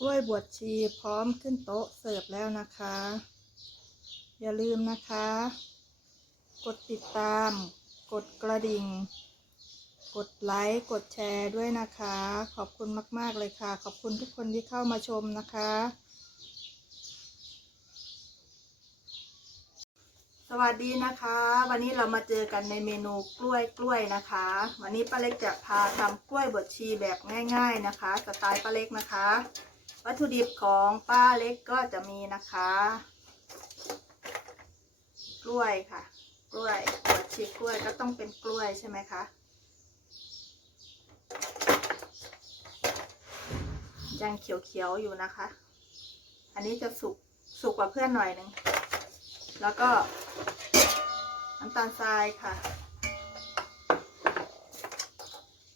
กล้วยบวชชีพร้อมขึ้นโต๊ะเสิร์ฟแล้วนะคะ อย่าลืมนะคะ กดติดตาม กดกระดิ่ง กดไลค์ กดแชร์ด้วยนะคะ ขอบคุณมาก ๆ เลยค่ะ ขอบคุณทุกคนที่เข้ามาชมนะคะ สวัสดีนะคะ วันนี้เรามาเจอกันในเมนูกล้วยกล้วยนะคะ วันนี้ป้าเล็กจะพาทำกล้วยบดชีแบบง่าย ๆนะคะ สไตล์ป้าเล็กนะคะ วัตถุดิบของป้าเล็กก็จะมีนะคะ กล้วยค่ะ กล้วยบดชีกล้วยก็ต้องเป็นกล้วยใช่ไหมคะยังเขียวๆอยู่นะคะ อันนี้จะสุกสุกกว่าเพื่อนหน่อยหนึ่งแล้วก็น้ำตาลทรายค่ะ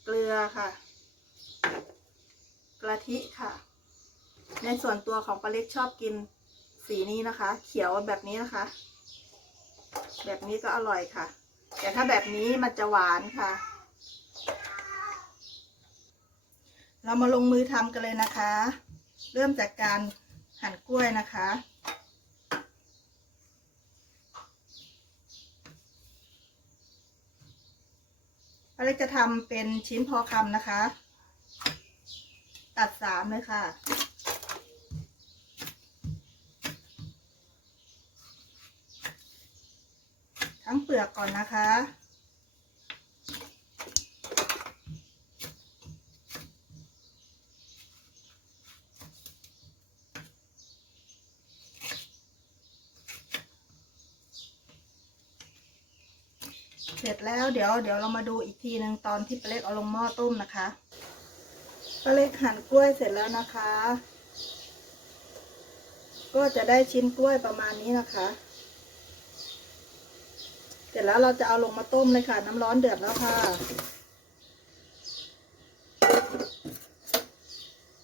เกลือค่ะ กะทิค่ะ ในส่วนตัวของปลาเล็กชอบกินสีนี้นะคะ เขียวแบบนี้นะคะ แบบนี้ก็อร่อยค่ะ แต่ถ้าแบบนี้มันจะหวานค่ะ เรามาลงมือทำกันเลยนะคะ เริ่มจากการหั่นกล้วยนะคะป้าเล็กจะทำเป็นชิ้นพอคำนะคะ ตัดสามเลยค่ะ เปลือกก่อนนะคะ เสร็จแล้วเดี๋ยวเดี๋ยวเรามาดูอีกทีหนึ่งตอนที่ป้าเล็กเอาลงหม้อต้มนะคะป้าเล็กหั่นกล้วยเสร็จแล้วนะคะ ก็จะได้ชิ้นกล้วยประมาณนี้นะคะ ร็จแล้วเราจะเอาลงมาต้มเลยค่ะ น้ำร้อนเดือดแล้วค่ะ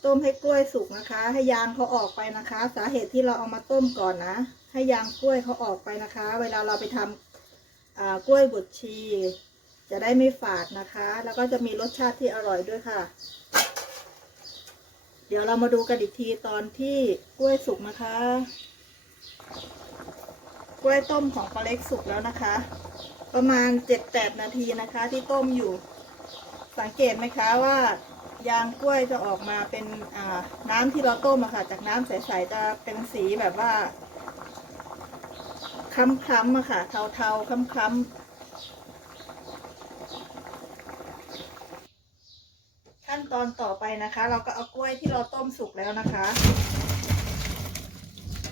ต้มให้กล้วยสุกนะคะ ให้ยางเขาออกไปนะคะ สาเหตุที่เราเอามาต้มก่อนนะ ให้ยางกล้วยเขาออกไปนะคะ เวลาเราไปทำกล้วยบดชี จะได้ไม่ฝาดนะคะ แล้วก็จะมีรสชาติที่อร่อยด้วยค่ะ เดี๋ยวเรามาดูกันอีกทีตอนที่กล้วยสุกนะคะ กล้วยต้มของปลาเล็กสุกแล้วนะคะ ประมาณเจ็ดแปดนาทีนะคะ ที่ต้มอยู่ สังเกตไหมคะว่ายางกล้วยจะออกมาเป็นน้ำที่เราต้มอะค่ะ จากน้ำใสๆจะเป็นสีแบบว่าคล้ำๆอะค่ะ เทาๆคล้ำคล้ำขั้นตอนต่อไปนะคะ เราก็เอากล้วยที่เราต้มสุกแล้วนะคะ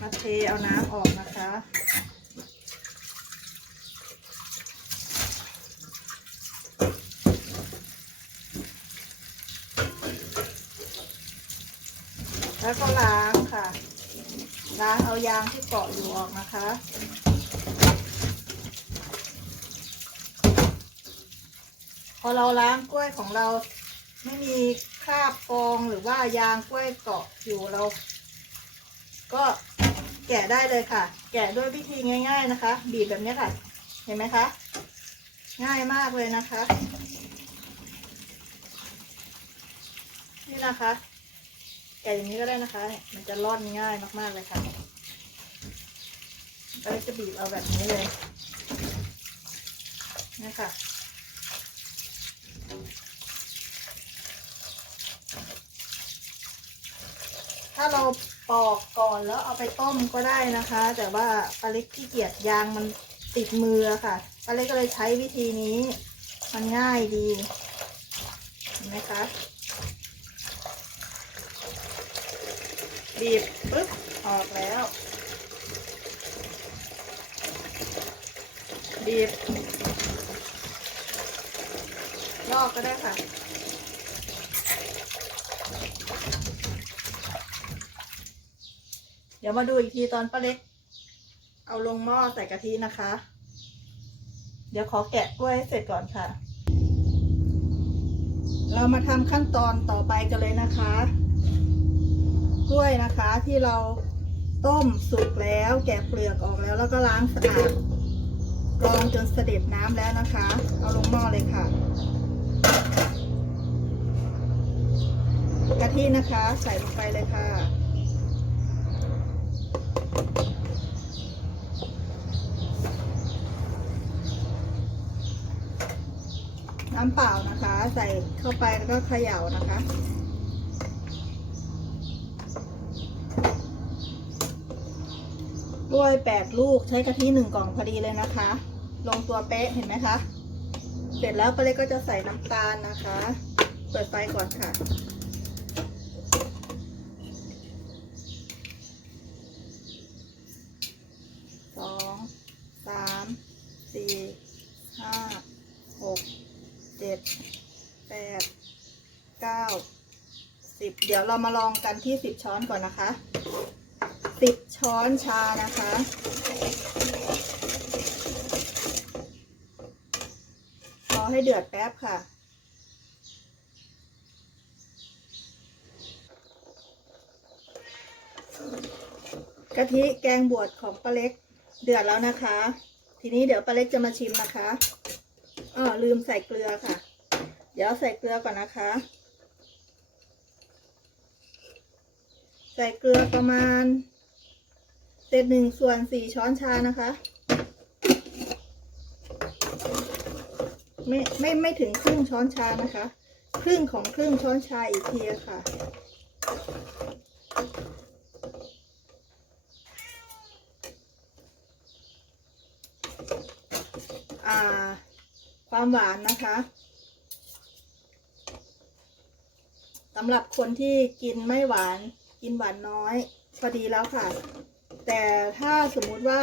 มาเทเอาน้ำออกนะคะ แล้วก็ล้างค่ะ ล้างเอายางที่เกาะอยู่ออกนะคะ พอเราล้างกล้วยของเราไม่มีคราบฟองหรือว่ายางกล้วยเกาะอยู่เรา ก็แกะได้เลยค่ะ แกะด้วยวิธีง่าย ๆนะคะ บีบแบบนี้ค่ะ เห็นไหมคะ ง่ายมากเลยนะคะ นี่นะคะ แกะอย่างนี้ก็ได้นะคะมันจะร่อนง่ายมากๆเลยค่ะก็จะบีบเอาแบบนี้เลยนี่ค่ะถ้าเราปอกก่อนแล้วเอาไปต้มก็ได้นะคะ แต่ว่าปลาเล็กขี้เกียจยางมันติดมือค่ะปลาเล็กก็เลยใช้วิธีนี้ มันง่ายดีเห็นไหมคะ บีบปึ๊บออกแล้ว บีบลอกก็ได้ค่ะเดี๋ยวมาดูอีกทีตอนป้าเล็ก เอาลงหม้อใส่กะทินะคะ เดี๋ยวขอแกะกล้วยให้เสร็จก่อนค่ะ เรามาทำขั้นตอนต่อไปกันเลยนะคะ กล้วยนะคะ ที่เราต้มสุกแล้วแกะเปลือกออกแล้ว แล้วก็ล้างสะอาดกรองจนเสด็จน้ำแล้วนะคะ เอาลงหม้อเลยค่ะ กะทินะคะ ใส่ลงไปเลยค่ะน้ำเปล่านะคะ ใส่เข้าไปแล้วก็เขย่านะคะ ด้วยแปดลูกใช้กะทิหนึ่งกล่องพอดีเลยนะคะ ลงตัวเป๊ะเห็นไหมคะ เสร็จแล้วป้าเล็กก็จะใส่น้ำตาลนะคะ เปิดไฟก่อนค่ะ สอง สาม สี่ ห้า หก เจ็ด แปด เก้า สิบ เดี๋ยวเรามาลองกันที่สิบช้อนก่อนนะคะ สิบช้อนชานะคะ รอให้เดือดแป๊บค่ะ กะทิแกงบวชของป้าเล็กเดือดแล้วนะคะ ทีนี้เดี๋ยวป้าเล็กจะมาชิมนะคะอ๋อลืมใส่เกลือค่ะ เดี๋ยวใส่เกลือก่อนนะคะ ใส่เกลือประมาณ ศษหนึ่งส่วนสี่ช้อนชานะคะ ไม่ไม่ไม่ถึงครึ่งช้อนชานะคะ ครึ่งของครึ่งช้อนชาอีกทีะค่ะ อ่า ความหวานนะคะสำหรับคนที่กินไม่หวาน กินหวานน้อย พอดีแล้วค่ะ แต่ถ้าสมมุติว่า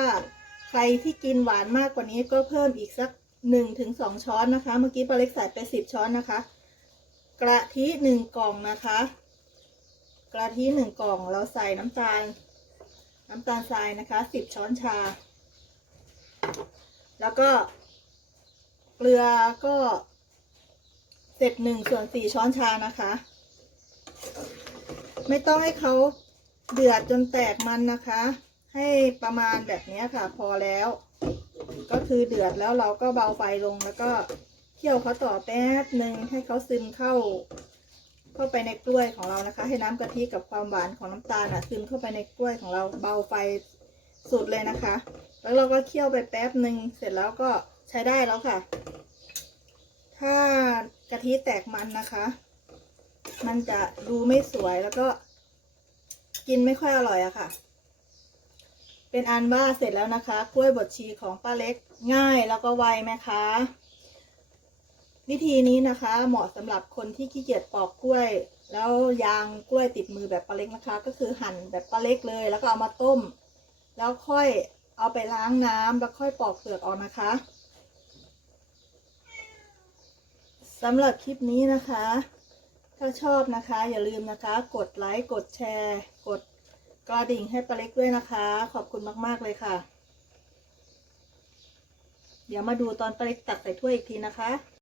ใครที่กินหวานมากกว่านี้ก็เพิ่มอีกสักหนึ่งถึงสองช้อนนะคะ เมื่อกี้ปลาเล็กใส่ไปสิบช้อนนะคะกะทิหนึ่งกล่องนะคะกะทิหนึ่งกล่องเราใส่น้ำตาล น้ำตาลทรายนะคะสิบช้อนชา แล้วก็ เกลือก็เศษหนึ่งส่วนสี่ช้อนชานะคะ ไม่ต้องให้เขาเดือดจนแตกมันนะคะ ให้ประมาณแบบนี้ค่ะ พอแล้ว ก็คือเดือดแล้วเราก็เบาไฟลงแล้วก็เคี่ยวเขาต่อแป๊บหนึ่งให้เขาซึมเข้า เข้าไปในกล้วยของเรานะคะ ให้น้ำกะทิกับความหวานของน้ำตาลอะซึมเข้าไปในกล้วยของเราเบาไฟสุดเลยนะคะ แล้วเราก็เคี่ยวไปแป๊บหนึ่งเสร็จแล้วก็ใช้ได้แล้วค่ะ ถ้ากะทิแตกมันนะคะ มันจะดูไม่สวยแล้วก็กินไม่ค่อยอร่อยอะค่ะ เป็นอันว่าเสร็จแล้วนะคะ กล้วยบดชีของป้าเล็กง่ายแล้วก็ไวไหมคะ วิธีนี้นะคะ เหมาะสำหรับคนที่ขี้เกียจปอกกล้วย แล้วยางกล้วยติดมือแบบป้าเล็กนะคะ ก็คือหั่นแบบป้าเล็กเลย แล้วก็เอามาต้ม แล้วค่อยเอาไปล้างน้ำแล้วค่อยปอกเปลือกออกนะคะสำหรับคลิปนี้นะคะ ถ้าชอบนะคะ อย่าลืมนะคะ กดไลค์ กดแชร์ กด กระดิ่งให้ปลาเล็กด้วยนะคะ ขอบคุณมาก ๆ เลยค่ะ เดี๋ยวมาดูตอนปลาเล็กตักใส่ถ้วยอีกทีนะคะ